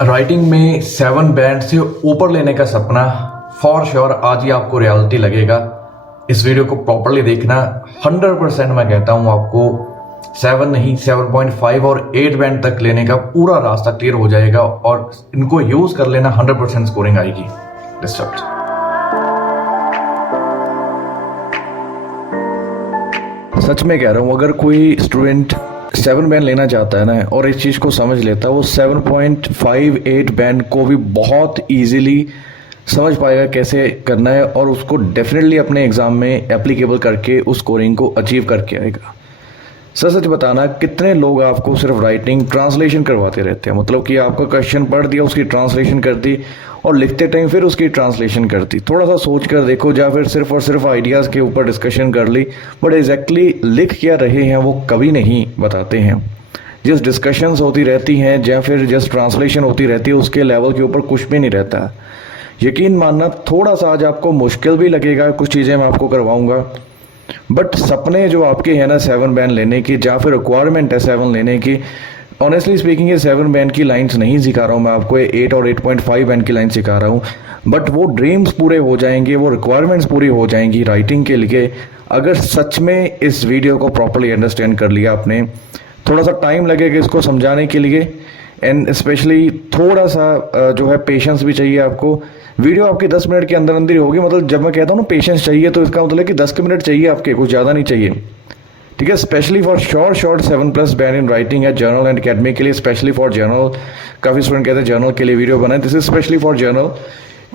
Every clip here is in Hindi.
राइटिंग में 7 बैंड से ऊपर लेने का सपना फॉर श्योर आज ही आपको रियलिटी लगेगा। इस वीडियो को प्रॉपरली देखना। 100% मैं कहता हूँ आपको 7 नहीं 7.5 और 8 बैंड तक लेने का पूरा रास्ता क्लियर हो जाएगा और इनको यूज कर लेना 100% स्कोरिंग आएगी। Let's start। सच में कह रहा हूँ, अगर कोई स्टूडेंट 7 बैंड लेना चाहता है ना और इस चीज़ को समझ लेता है, वो 7.58 बैंड को भी बहुत इजीली समझ पाएगा कैसे करना है और उसको डेफिनेटली अपने एग्ज़ाम में एप्लीकेबल करके उस स्कोरिंग को अचीव करके आएगा। सच बताना, कितने लोग आपको सिर्फ राइटिंग ट्रांसलेशन करवाते रहते हैं, मतलब कि आपका क्वेश्चन पढ़ दिया, उसकी ट्रांसलेशन कर दी और लिखते टाइम फिर उसकी ट्रांसलेशन कर दी। थोड़ा सा सोच कर देखो, या फिर सिर्फ और सिर्फ आइडियाज़ के ऊपर डिस्कशन कर ली, बट एग्जैक्टली लिख क्या रहे हैं वो कभी नहीं बताते हैं। जिस डिस्कशंस होती रहती हैं या फिर जिस ट्रांसलेशन होती रहती है उसके लेवल के ऊपर कुछ भी नहीं रहता। यकीन मानना, थोड़ा सा आज आपको मुश्किल भी लगेगा, कुछ चीज़ें मैं आपको करवाऊँगा, बट सपने जो आपके हैं ना 7 बैंड लेने की, या फिर रिक्वायरमेंट है 7 लेने की, ऑनेस्टली स्पीकिंग ये 7 बैंड की लाइन्स नहीं सिखा रहा हूँ मैं आपको, 8 और 8.5 बैंड की लाइन सिखा रहा हूँ। बट वो ड्रीम्स पूरे हो जाएंगे, वो रिक्वायरमेंट्स पूरी हो जाएंगी राइटिंग के लिए, अगर सच में इस वीडियो को प्रॉपरली अंडरस्टैंड कर लिया आपने। थोड़ा सा टाइम लगेगा इसको समझाने के लिए, एंड स्पेशली थोड़ा सा जो है पेशेंस भी चाहिए आपको। वीडियो आपकी 10 मिनट के अंदर अंदर ही होगी, मतलब जब मैं कहता हूँ ना पेशेंस चाहिए, तो इसका मतलब कि 10 मिनट चाहिए आपके, कुछ ज़्यादा नहीं चाहिए, ठीक है। Specially for short 7+ band in writing है, जर्नल एंड अकेडमी के लिए, स्पेशली फॉर जर्नल। काफ़ी स्टूडेंट कहते हैं जर्नल के लिए वीडियो बनाए, this is specially for journal.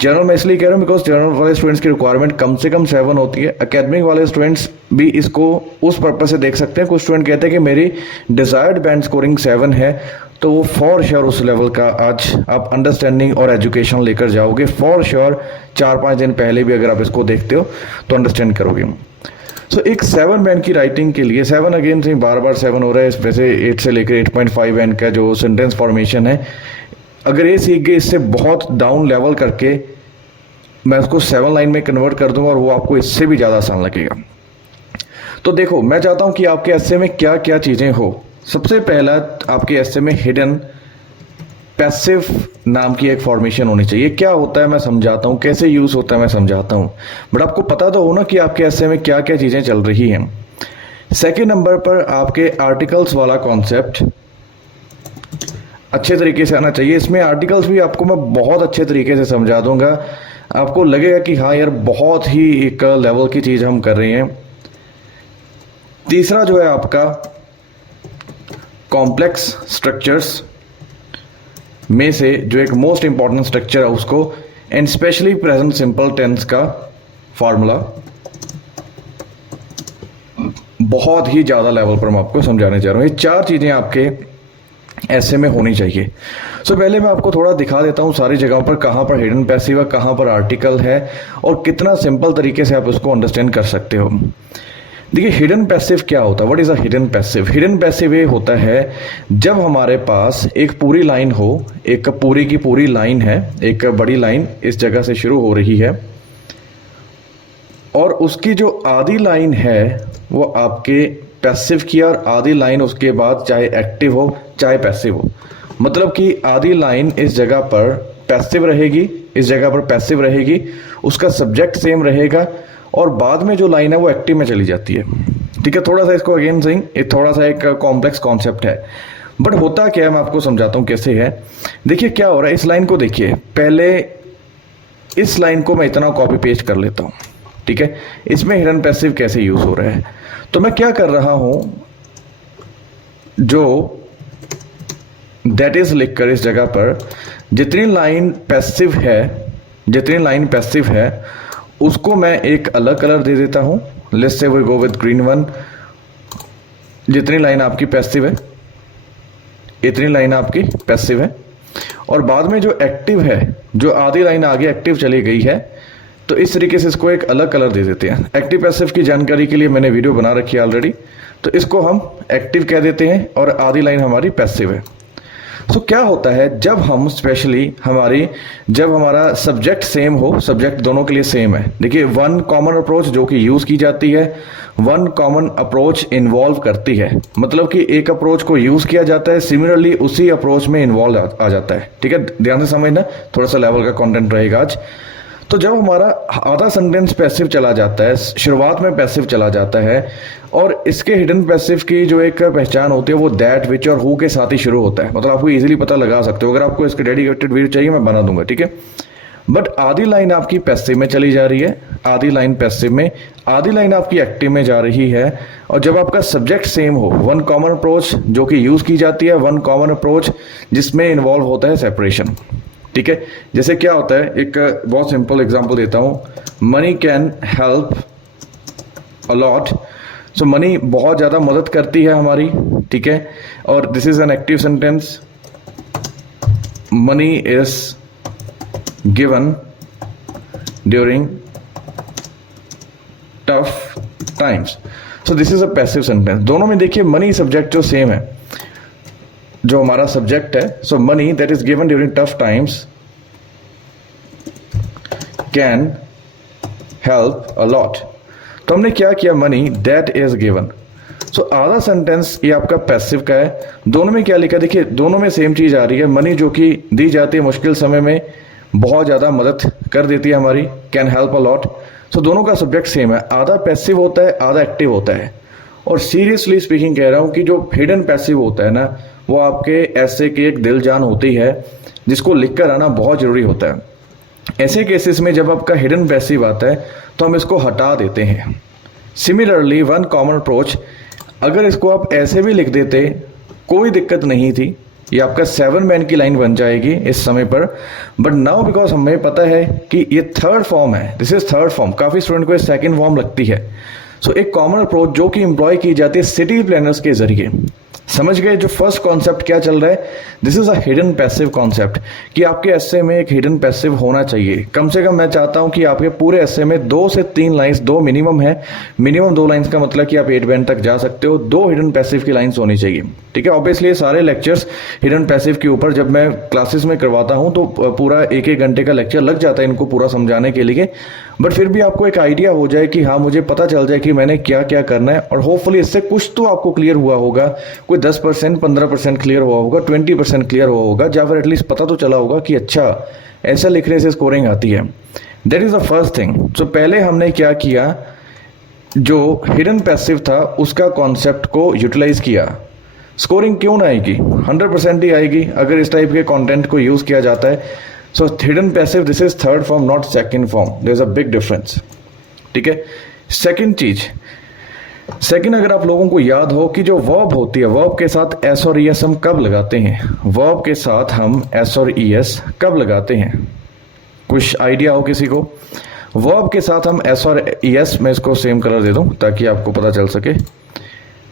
Journal मैं इसलिए कह रहा हूँ बिकॉज जर्नल वाले स्टूडेंट्स की रिक्वायरमेंट कम से कम 7 होती है। अकेडमिक वाले स्टूडेंट्स भी इसको उस पर्पज से देख सकते हैं। कुछ स्टूडेंट कहते हैं कि मेरी डिजायर्ड बैंड स्कोरिंग 7 है, तो वो फॉर श्योर उस लेवल का आज आप अंडरस्टैंडिंग और एजुकेशन लेकर जाओगे। फॉर श्योर 4-5 दिन पहले भी अगर आप इसको देखते हो तो अंडरस्टैंड करोगे। सो एक 7 बैंड की राइटिंग के लिए, 7 अगेन से बार 7 हो रहा है, वैसे 8 से लेकर 8.5 बैंड का जो सेंटेंस फॉर्मेशन है, अगर ये सीख गए, इससे बहुत डाउन लेवल करके मैं उसको 7 लाइन में कन्वर्ट कर दूंगा और वो आपको इससे भी ज़्यादा आसान लगेगा। तो देखो, मैं चाहता हूँ कि आपके एस्से में क्या क्या चीज़ें हो। सबसे पहला, आपके एस्से में हिडन पैसिव नाम की एक फॉर्मेशन होनी चाहिए। क्या होता है मैं समझाता हूँ, कैसे यूज़ होता है मैं समझाता हूँ, बट आपको पता तो हो ना कि आपके एस्से में क्या क्या चीज़ें चल रही हैं। सेकेंड नंबर पर आपके आर्टिकल्स वाला कॉन्सेप्ट अच्छे तरीके से आना चाहिए। इसमें आर्टिकल्स भी आपको मैं बहुत अच्छे तरीके से समझा दूंगा, आपको लगेगा कि हाँ यार बहुत ही एक लेवल की चीज़ हम कर रहे हैं। तीसरा जो है आपका कॉम्प्लेक्स स्ट्रक्चर्स में से जो एक मोस्ट इंपॉर्टेंट स्ट्रक्चर है उसको, and specially present simple tense का फॉर्मूला, बहुत ही ज़्यादा लेवल पर मैं आपको समझाने जा रहा हूँ। ये 4 चीज़ें आपके ऐसे में होनी चाहिए। सो पहले मैं आपको थोड़ा दिखा देता हूँ सारी जगहों पर कहाँ पर हिडन पैसिव है, कहाँ पर आर्टिकल है और कितना सिंपल तरीके से आप उसको अंडरस्टैंड कर सकते हो। देखिए, हिडन पैसिव क्या होता है, what is a hidden passive. Hidden passive ये होता है जब हमारे पास एक पूरी लाइन हो, एक पूरी की पूरी लाइन है, एक बड़ी लाइन इस जगह से शुरू हो रही है और उसकी जो आधी लाइन है वो आपके पैसिव की, और आधी लाइन उसके बाद चाहे एक्टिव हो चाहे पैसिव हो। मतलब कि आधी लाइन इस जगह पर पैसिव रहेगी, इस जगह पर पैसिव रहेगी, उसका सब्जेक्ट सेम रहेगा और बाद में जो लाइन है वो एक्टिव में चली जाती है, ठीक है। थोड़ा सा इसको अगेन सेइंग, ये थोड़ा सा एक कॉम्प्लेक्स कॉन्सेप्ट है, बट होता क्या है मैं आपको समझाता हूँ कैसे है। देखिए क्या हो रहा है, इस लाइन को देखिए, पहले इस लाइन को मैं इतना कॉपी पेस्ट कर लेता हूँ, ठीक है। इसमें हिडन पैसिव कैसे यूज हो रहा है, तो मैं क्या कर रहा हूं, जो दैट इज लिखकर इस जगह पर जितनी लाइन पैसिव है उसको मैं एक अलग कलर दे देता हूं। Let's say we go with green one. जितनी लाइन आपकी पैसिव है इतनी लाइन आपकी पैसिव है, और बाद में जो एक्टिव है, जो आधी लाइन आगे एक्टिव चली गई है, तो इस तरीके से इसको एक अलग कलर दे देते हैं। एक्टिव पैसिव की जानकारी के लिए मैंने वीडियो बना रखी है ऑलरेडी, तो इसको हम एक्टिव कह देते हैं और आधी लाइन हमारी पैसिव है। सो क्या होता है जब हम स्पेशली जब हमारा सब्जेक्ट सेम हो, सब्जेक्ट दोनों के लिए सेम है। देखिए, वन कॉमन अप्रोच जो कि यूज़ की जाती है वन कॉमन अप्रोच इन्वॉल्व करती है, मतलब कि एक अप्रोच को यूज किया जाता है, सिमिलरली उसी अप्रोच में इन्वॉल्व आ जाता है। ठीक है, ध्यान से समझना, थोड़ा सा लेवल का कंटेंट रहेगा आज। तो जब हमारा आधा सेंटेंस पैसिव चला जाता है, शुरुआत में पैसिव चला जाता है, और इसके हिडन पैसिव की जो एक पहचान होती है वो दैट, विच और हु के साथ ही शुरू होता है। मतलब आपको इजीली पता लगा सकते हो, अगर आपको इसके डेडिकेटेड वीडियो चाहिए मैं बना दूंगा। ठीक है, बट आधी लाइन आपकी पैसिव में चली जा रही है, आधी लाइन पैसिव में, आधी लाइन आपकी एक्टिव में जा रही है। और जब आपका सब्जेक्ट सेम हो, वन कॉमन अप्रोच जो कि यूज की जाती है, वन कॉमन अप्रोच जिसमें इन्वॉल्व होता है सेपरेशन। ठीक है, जैसे क्या होता है, एक बहुत सिंपल एग्जांपल देता हूं, money can help a lot. So money बहुत ज्यादा मदद करती है हमारी। ठीक है, और this is an active sentence, money is given during tough times. So this is a passive sentence. दोनों में देखिए मनी सब्जेक्ट जो सेम है, जो हमारा सब्जेक्ट है, so money that is given during tough times can help a lot. तो हमने क्या किया, money that is given. So आधा सेंटेंस ये आपका पैसिव का है। दोनों में क्या लिखा, देखिए दोनों में सेम चीज आ रही है, मनी जो कि दी जाती है मुश्किल समय में, बहुत ज्यादा मदद कर देती है हमारी, कैन हेल्प अ लॉट। सो दोनों का सब्जेक्ट सेम है, आधा पैसिव होता है, आधा एक्टिव होता है। और सीरियसली स्पीकिंग कह रहा हूं कि जो हिडन पैसिव होता है ना, वो आपके ऐसे की एक दिल जान होती है जिसको लिखकर आना बहुत जरूरी होता है। ऐसे केसेस में जब आपका हिडन पैसिव आता है तो हम इसको हटा देते हैं। सिमिलरली वन कॉमन अप्रोच, अगर इसको आप ऐसे भी लिख देते कोई दिक्कत नहीं थी, ये आपका 7 मैन की लाइन बन जाएगी इस समय पर। बट नाउ बिकॉज हमें पता है कि ये थर्ड फॉर्म है, दिस इज थर्ड फॉर्म, काफी स्टूडेंट को ये सेकंड फॉर्म लगती है। सो एक कॉमन अप्रोच जो कि एम्प्लॉय की जाती है सिटी प्लानर्स के जरिए। समझ गए जो फर्स्ट कॉन्सेप्ट क्या चल रहा है, this is a hidden passive concept, कि आपके एस्से में एक हिडन पैसिव होना चाहिए। कम से कम मैं चाहता हूं कि आपके पूरे एस्से में 2 से 3 लाइंस, 2 मिनिमम है, मिनिमम 2 लाइंस का मतलब कि आप 8 बैंड तक जा सकते हो, 2 हिडन पैसिव की लाइंस होनी चाहिए। ठीक है, ऑब्वियसली सारे लेक्चर्स हिडन पैसिव के ऊपर जब मैं क्लासेस में करवाता हूं तो पूरा 1-1 घंटे का लेक्चर लग जाता है इनको पूरा समझाने के लिए। बट फिर भी आपको एक आइडिया हो जाए कि हाँ, मुझे पता चल जाए कि मैंने क्या क्या करना है, और होपफुली इससे कुछ तो आपको क्लियर हुआ होगा, कोई 10%, 15% क्लियर हुआ होगा, 20% क्लियर हुआ होगा, या फिर एटलीस्ट पता तो चला होगा कि अच्छा ऐसा लिखने से स्कोरिंग आती है। That is the first thing. So पहले हमने क्या किया, जो हिडन पैसिव था उसका कॉन्सेप्ट को यूटिलाइज किया। स्कोरिंग क्यों ना आएगी, 100% ही आएगी अगर इस टाइप के कंटेंट को यूज किया जाता है। So hidden passive, this is third form, not second form, there is a big difference. ठीक है, सेकंड चीज, सेकंड अगर आप लोगों को याद हो कि जो वर्ब होती है, वर्ब के साथ एस और ईएस हम कब लगाते हैं, वर्ब के साथ हम एस और ईएस कब लगाते हैं, कुछ आइडिया हो किसी को? वर्ब के साथ हम एस और ईएस, मैं इसको सेम कलर दे दूं ताकि आपको पता चल सके।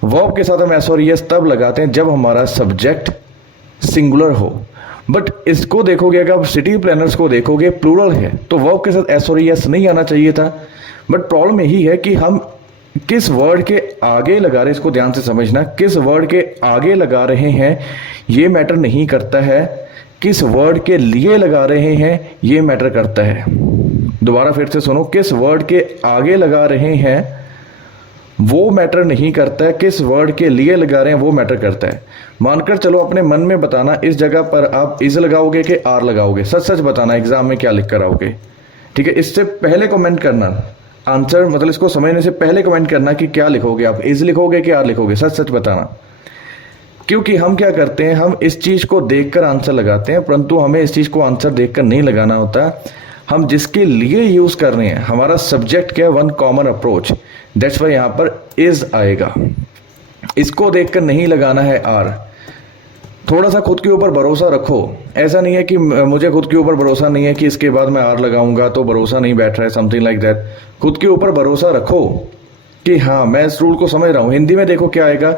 वर्ब के साथ हम एस और ईएस तब लगाते हैं जब हमारा सब्जेक्ट सिंगुलर हो। बट इसको देखोगे, अगर आप सिटी प्लानर्स को देखोगे प्लूरल है, तो वर्ब के साथ एस और ईएस नहीं आना चाहिए था। बट प्रॉब्लम यही है कि हम किस वर्ड के आगे लगा रहे हैं, इसको ध्यान से समझना, किस वर्ड के आगे लगा रहे हैं ये मैटर नहीं करता है, किस वर्ड के लिए लगा रहे हैं ये मैटर करता है। दोबारा फिर से सुनो, किस वर्ड के आगे लगा रहे हैं वो मैटर नहीं करता है, किस वर्ड के लिए लगा रहे हैं वो मैटर करता है। मानकर चलो, अपने मन में बताना इस जगह पर आप इज लगाओगे कि आर लगाओगे, सच सच बताना एग्जाम में क्या लिख कर आओगे। ठीक है, इससे पहले कमेंट करना आंसर, मतलब इसको समझने से पहले कमेंट करना कि क्या लिखोगे, आप इज लिखोगे कि आर लिखोगे, सच सच बताना। क्योंकि हम क्या करते हैं, हम इस चीज को देखकर आंसर लगाते हैं, परंतु हमें इस चीज को आंसर देखकर नहीं लगाना होता। हम जिसके लिए यूज कर रहे हैं, हमारा सब्जेक्ट क्या है, one common approach, that's why यहां पर इज आएगा। इसको देखकर नहीं लगाना है आर। थोड़ा सा खुद के ऊपर भरोसा रखो। ऐसा नहीं है कि मुझे खुद के ऊपर भरोसा नहीं है कि इसके बाद मैं आर लगाऊंगा तो भरोसा नहीं बैठ रहा है, समथिंग लाइक दैट। खुद के ऊपर भरोसा रखो कि हाँ, मैं इस रूल को समझ रहा हूं। हिंदी में देखो क्या आएगा,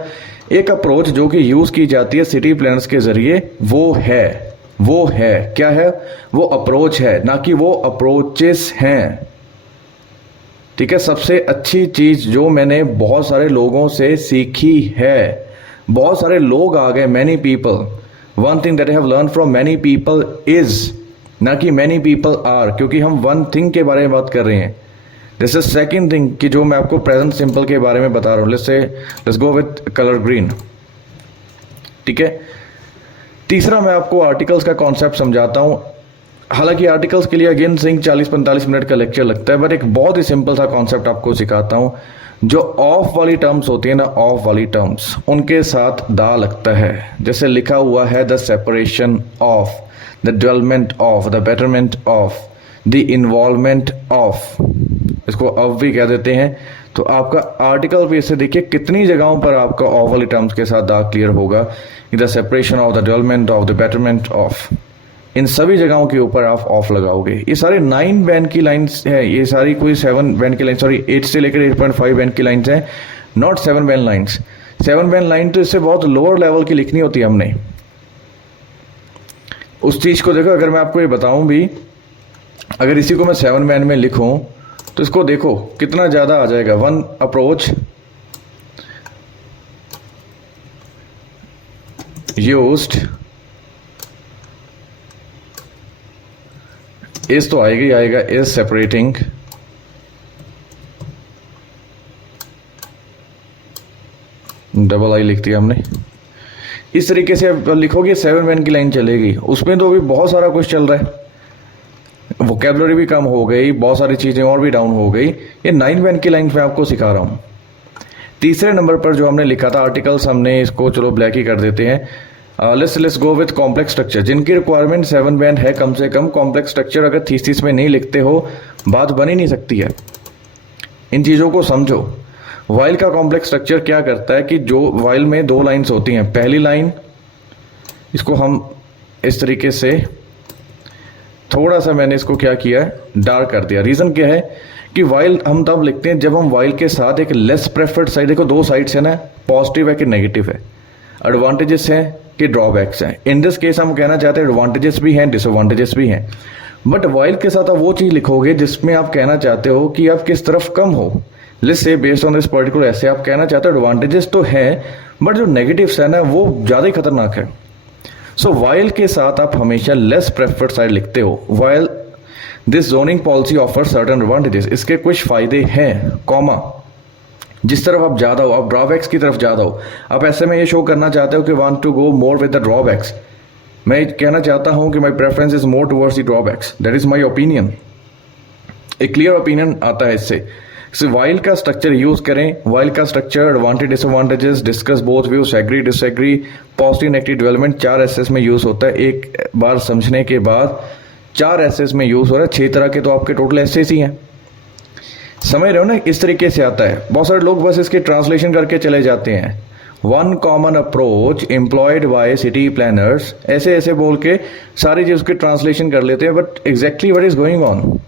एक अप्रोच जो कि यूज की जाती है सिटी प्लानर्स के जरिए, वो है क्या है, वो अप्रोच है, ना कि वो अप्रोचेस हैं। ठीक है, सबसे अच्छी चीज जो मैंने बहुत सारे लोगों से सीखी है, बहुत सारे लोग आ गए, many people, one thing that I have learn from many people is, ना कि मैनी पीपल आर, क्योंकि हम वन थिंग के बारे में बात कर रहे हैं। दिस इज सेकंड थिंग कि जो मैं आपको प्रेजेंट सिंपल के बारे में बता रहा हूँ, let's go with colour green, ठीक है। तीसरा मैं आपको आर्टिकल्स का कॉन्सेप्ट समझाता हूँ। हालांकि आर्टिकल्स के लिए अगेन सिंह 40-45 मिनट का लेक्चर लगता है, बट एक बहुत ही सिंपल सा कॉन्सेप्ट आपको सिखाता हूँ। जो ऑफ वाली टर्म्स होती है ना, ऑफ वाली टर्म्स, उनके साथ दा लगता है। जैसे लिखा हुआ है the separation of, the development of, the betterment of, the involvement of, इसको ऑफ भी कह देते हैं। तो आपका आर्टिकल भी इससे देखिए कितनी जगहों पर आपका ऑफ वाली टर्म्स के साथ दा क्लियर होगा। The separation of, the development of, the betterment of, इन सभी जगहों के ऊपर आप ऑफ लगाओगे। ये सारे 9 बैंड की लाइंस है, ये सारी कोई 7 बैंड की लाइन, सॉरी 8 से लेकर 8.5 बैंड की लाइंस है, not 7 band lines. 7 band line तो इससे बहुत लोअर लेवल की लिखनी होती है हमने। उस चीज को देखो, अगर मैं आपको ये बताऊं भी, अगर इसी को मैं 7 बैंड में लिखूं तो इसको देखो कितना ज्यादा आ जाएगा। वन अप्रोच यूज्ड इस तो आएगा ही आएगा, इज सेपरेटिंग डबल आई लिख दिया हमने। इस तरीके से आप लिखोगे 7 बैंड की लाइन चलेगी। उसमें तो अभी बहुत सारा कुछ चल रहा है, वोकैबुलरी भी कम हो गई, बहुत सारी चीजें और भी डाउन हो गई। ये 9 बैंड की लाइन में आपको सिखा रहा हूं। तीसरे नंबर पर जो हमने लिखा था आर्टिकल्स, हमने इसको चलो ब्लैक ही कर देते हैं। Let's go with complex structure, जिनकी रिक्वायरमेंट 7 बैंड है कम से कम। कॉम्प्लेक्स स्ट्रक्चर अगर थीसिस में नहीं लिखते हो बात बन ही नहीं सकती है। इन चीजों को समझो। वाइल का कॉम्प्लेक्स स्ट्रक्चर क्या करता है कि जो वाइल में 2 लाइंस होती हैं, पहली लाइन इसको हम इस तरीके से थोड़ा सा मैंने इसको क्या किया है, डार्क कर दिया। रीजन क्या है कि वाइल हम तब लिखते हैं जब हम वाइल के साथ एक लेस प्रेफर्ड साइड, देखो 2 साइड्स है ना, पॉजिटिव है कि नेगेटिव है, एडवांटेजेस हैं कि ड्रॉबैक्स हैं। इन दिस केस हम कहना चाहते हैं एडवांटेजेस भी हैं, डिसएडवांटेजेस भी हैं। बट वाइल के साथ आप वो चीज लिखोगे जिसमें आप कहना चाहते हो कि आप किस तरफ कम हो। Let's say based on this particular ऐसे आप कहना चाहते हो एडवांटेजेस तो है बट जो नेगेटिव्स है ना वो ज्यादा ही खतरनाक है। सो वाइल के साथ आप हमेशा लेस प्रेफर्ड साइड लिखते हो। While this zoning policy offer certain advantages, इसके कुछ फायदे हैं, कॉमा जिस तरफ आप ज्यादा हो, आप ड्रॉबैक्स की तरफ ज्यादा हो। आप ऐसे में ये शो करना चाहते हो कि want to go more with the drawbacks. मैं कहना चाहता हूं कि my preference is more towards the drawbacks, that is my opinion. एक क्लियर ओपिनियन आता है इससे। वाइल का स्ट्रक्चर यूज करें। वाइल का structure, advantage disadvantages, discuss both views, agree disagree, positive negative development, 4 essays में यूज होता है। एक बार समझने के बाद 4 एसेस में यूज हो रहा है। 6 तरह के तो आपके टोटल एसेस ही हैं, समझ रहे हो ना। इस तरीके से आता है। बहुत सारे लोग बस इसके ट्रांसलेशन करके चले जाते हैं। 1 common approach employed by city planners, ऐसे ऐसे बोल के सारी चीज उसके ट्रांसलेशन कर लेते हैं। But exactly what is going on,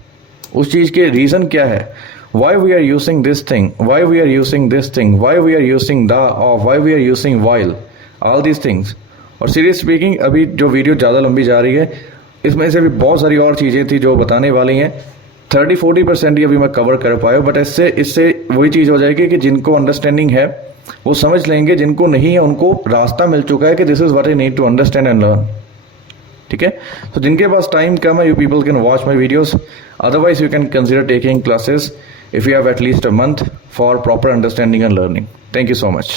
उस चीज के रीजन क्या है, why we are using this thing, why we are using this thing, why we are using the, or why we are using while, all these things। और सीरियस स्पीकिंग अभी जो वीडियो ज़्यादा लंबी जा रही है, इसमें से भी बहुत सारी और चीज़ें थी जो बताने वाली हैं। 30-40% ही अभी मैं कवर कर पाया, बट इससे वही चीज़ हो जाएगी कि जिनको अंडरस्टैंडिंग है वो समझ लेंगे, जिनको नहीं है उनको रास्ता मिल चुका है कि this is what I need to understand and learn. ठीक है, तो जिनके पास टाइम कम है, you people can watch my videos, otherwise you can consider taking classes if you have at least a month for proper understanding and learning. Thank you so much.